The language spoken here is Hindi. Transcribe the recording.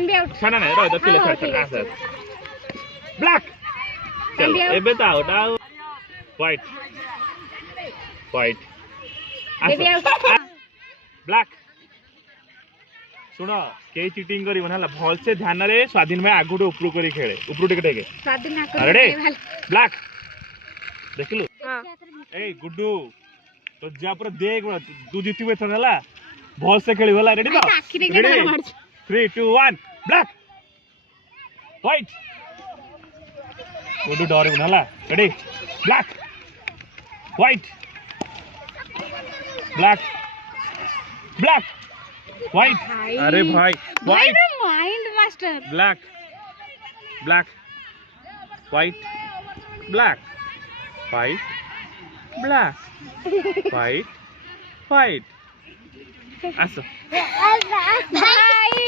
Can be out. छाना नहीं रो दक्षिले छाड़ ब्लैक चल एबे तो out white white Baby out. Black सुनो के चीटिंग करी बना भल से ध्यान रे स्वाधीन में आगुटे उपरू करी खेले उपरू टिके टिके स्वाधीन ना कर अरे ब्लैक देखलु हां ए गुड्डू तो जा पर देख तू जीतबे त हला भल से खेली होला रेडी तो रेडी 3 2 1 ब्लैक व्हाइट गुड्डू डरे बना ready black white black black white अरे भाई white mind master black black white black white black white white आसो बाय